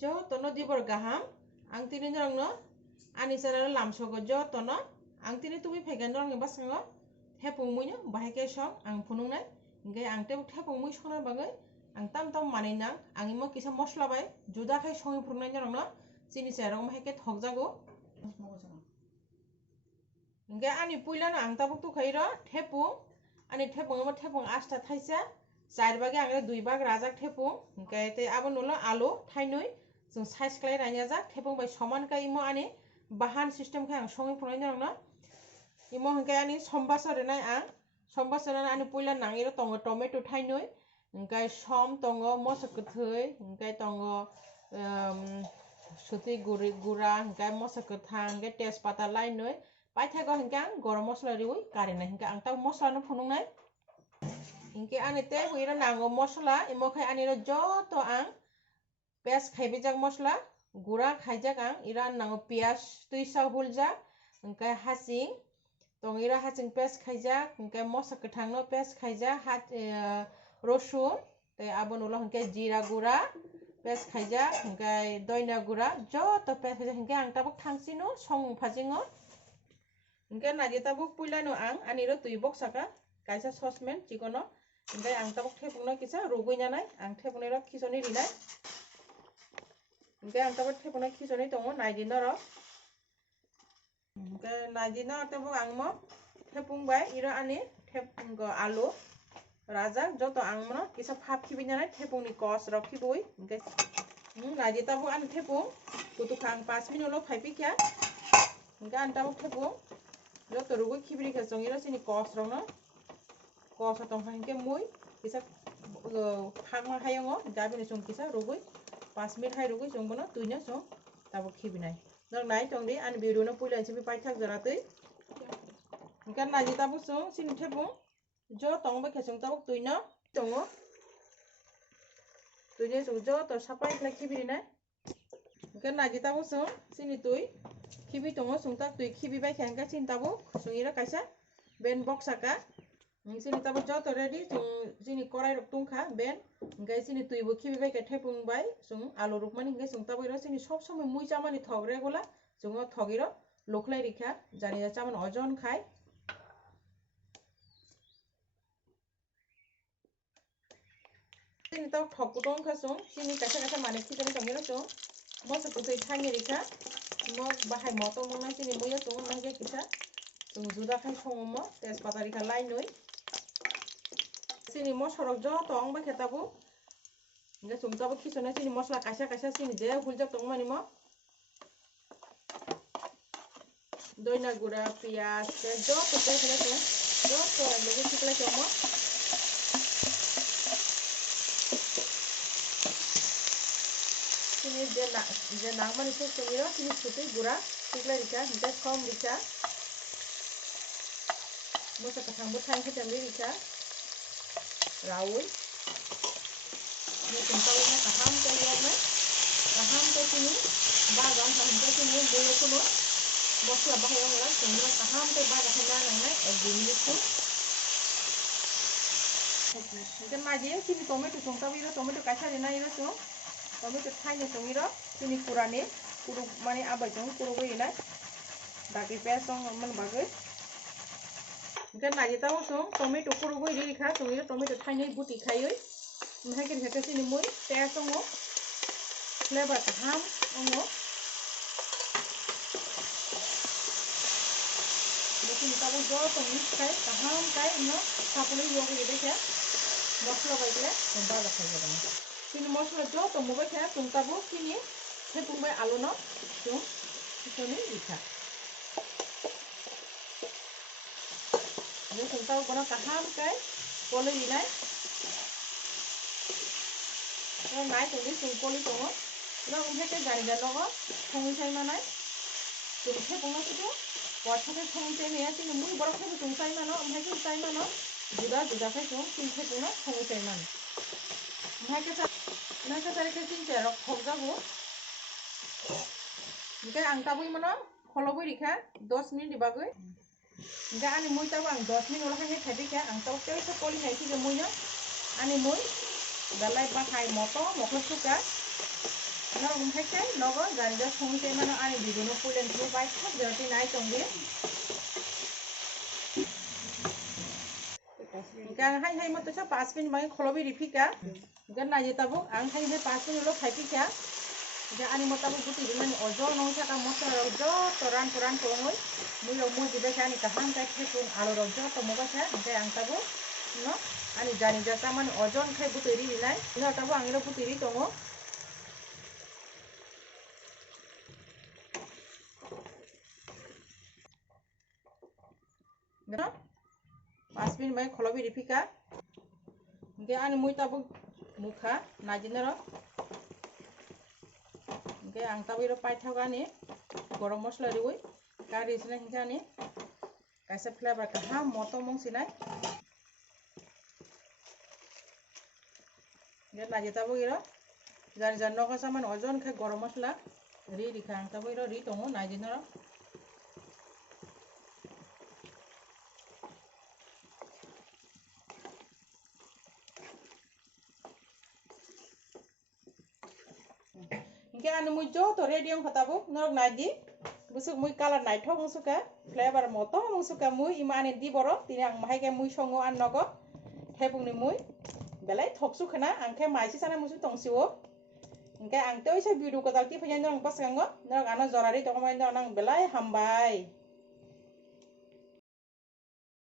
Jo tono dibor gaham ang tini norong no ani sara lamsogo jo tono ang tini tuwi phegan norong basango thepung muino bahake song ang phunung nai ngai ang te thepung mui sona bagai ang tam tam manai nang ang imo kisa mosla bai juda khai songi phunai norong no chini serong bahake thokjago ngai ani puilano ang tabuk tu khairo thepung ani thepung asta thaisa 4 bage ang 2 bag rajak thepung ngai te abo nulo alu thainoi जों size क्लाय Raina जा थेपं bye समान का इमो आनि बाहान system का आं संगे फुनाय नरना इमो हंके आनि समबासर नाय आं समबासर आनि पुइला नांगिरो तंगो टमेटो थाइनोय हंकाय सम तंगो मसकथै हंकाय तंगो सुति गुरा हंकाय मसकथा हंके तेजपाता लाइनोय पाइथागो हंके आं गरम मसला रिउय कारेना हंके आं ता मसला न फुनुंनाय हंके आनि ते हुइरो नांगो मसला इमो खाय आनिरो जतो आं पेस्ट खाइबेजाक मसला गुरा खाइजाक आं इरान नांगो पियाज तुइसा हुलजा ओंकाय हासिं तंगिरा हासिं पेस्ट खाइजाक ओंकाय मसा गोथांनो पेस्ट खाइजा रसुन ते आबोनुलो ओंकाय जीरा गुरा पेस्ट खाइजाक ओंकाय दयना गुरा जतो पेस्ट खाइजाक ओंकाय आं ताबो थांसिनो सं फाजिङो ओंकाय नारि ताबो पुइलानो आं आनिरो तुइ बक्साका कायसा ससमेन चिकनो ओंकाय आं ताबो थेपुंनो किसा रुगुइनानाय आं थेपुनेरो खिसनि रिनाय ओंकाय आं ताबो थेपुना खिसनि दङ नायदिनरो ओंकाय नायदिनो ताबो आं मो थेपुंबाय इरो आनि थेपुंगो आलु राजा जतो आं मनो किसा फाप खिबिनानै थेपुंनि कस रखिबोय ओंकाय नायदि ताबो आनि थेपुं कुतुखा आं 5 मिनिटल' फाइपिख्या ओंकाय आं ताबो थेपुं जतो रुगुइ खिबिरिखा जों इरो सिनि कस रंनो कस तंखा हंके मुइ किसा फागमा हायङो गाबिनि जों किसा रुगुइ 5 मिनिट हाय रुगुइ जों बनो तुइनो जों ताबो खिबिनाय नों नाय तंदि आनि भिडिअनो पुइलानसि बि पाइथाक जरातै ओंकाय नायदि ताबो जों सिनि थेपुं जो तंबा खेसं ताबो तुइनो तंगो तुइनो जों जो तो सापाय क्ला खिबिनाय ओंकाय नायदि ताबो जों सिनि तुइ खिबि तंगो जों ता तुइ खिबिबाय खेंका सिनि ताबो जों इरा कायसा बेन बक्साका सिनि ताबो जो तो रेडी जों सिनि कड़ाइ रक तुंखा बेन ओंकाय सिनि तुइबो खिबिबाय के थेपुंबाय जों आलु रुकमानि ओंकाय जों ताबो इरा सिनि सब समय मुइ चामानि थगरे गोला जों थगिरो लोखलाय रिखा जानि चामान अजन खाय सिनि ताबो थगु दंखा जों सिनि कायसा कायसा माने खिजनि तंगिरो जों मसको थै थानि रिखा मो बाहाय मतो मंना सिनि मुयो जों नागे किसा जों जुदा खाय सङोमो तेजपाता रिखा लाइनोय सिनि मसरक जो तंग बा खेताबो ओंकाय जों ताबो खिसना सिनि मसला कायसा कायसा सिनि जे हुलजा तंग मानिमो दयना गुरा पियाज ते जो तो ते खले जों जो तो लोगो खिकला जोमो सिनि जे नांगमानि से जोंइरो सिनि सुति गुरा खिकला रिखा ओंकाय खम रिखा मसा कथांबो थां खेतामि रिखा राउय जों ताबो मा काहाम कायनो kaham ke sini bagam kaham ke sini boleh kuno mosla bahaya lah semua kaham ke bagam hendak nang gini tu mungkin maji sini tomato songta biro tomato kaisa dina iro so tomato thai ne songiro sini kurane kuru mane abai jong kuru go ina daki pesong man bagai mungkin maji tahu so tomato kuru go iri kha songiro tomato thai ne buti khayoi mungkin kita sini mui pesongo flavor kaham ongo mungkin kita bu jo to mix kai kaham kai no sapuli yo ko ide kya mosla bai kle tomba rakhai jaba sini mosla jo to mo bai kya tumta bu kini he tumbai alu no to sini dikha ye tumta ko na kaham kai poli inai nai tungdi sungkoli tongo ना उन्हें के गाड़ी जानो को थोंगी साई मानाय तुमसे पुंगा कितो वाठा के थोंगी साई में आती मुई बड़ा के तुम साई मानो उन्हें के साई मानो जुदा जुदा के तुमसे पुंगा थोंगी साई मान उन्हें के सारे के तीन चार रख जाबो इनके आंताबुई मनो खलबुई रिखा 10 मिनिट दिबागै इनके आनि मुई ताबो आं 10 मिनिट उला के खाइदि के आं ताबो तेइसा कलि नायखि के मुई आनि मुई दालाय बाहाय मतो मखला सुका nó cũng thấy cái nó có gần cho không cái mà nó ăn thì nó pui lên thu bay thấp giờ thì nãy chồng biết cái hay mà tôi cho 5 minute mấy kholobi ripika cái này như tao ăn hay 5 minute lo khai pika cái anh mà tao bút đi mình ojo nó sẽ làm món rồi ojo toran của người mui lo mui đi cái này cả hàng cái pun alo ojo tao mua cái ăn tao nó anh jani jasa man ojon khai bút đi này nó tao ăn nó bút đi tao mua đó 5 minute mấy kholobi ripika cái anh mui tao mukha najin đó cái ăn tao itu pai thau kan ni garam masala diui kari sini hingga ni kaisa flavor kaha moto mong sinai dia naji tabo iro jan jan no kasa man ojon khe garam masala ri khang tabo iro ri tongo naji no cái anh mui jo to ready ang khatabu norok naji busuk mui color nai thok musuka flavor moto musuka mui imane di boro tini ang mahai ke mui songo an nogo thepung ni mui belai thok su khana ang ke mai si sana musu tongsiwo ingke ang toi se bidu ko dalti phanya nang pas kango norok ano jorari to kamai nang belai hambai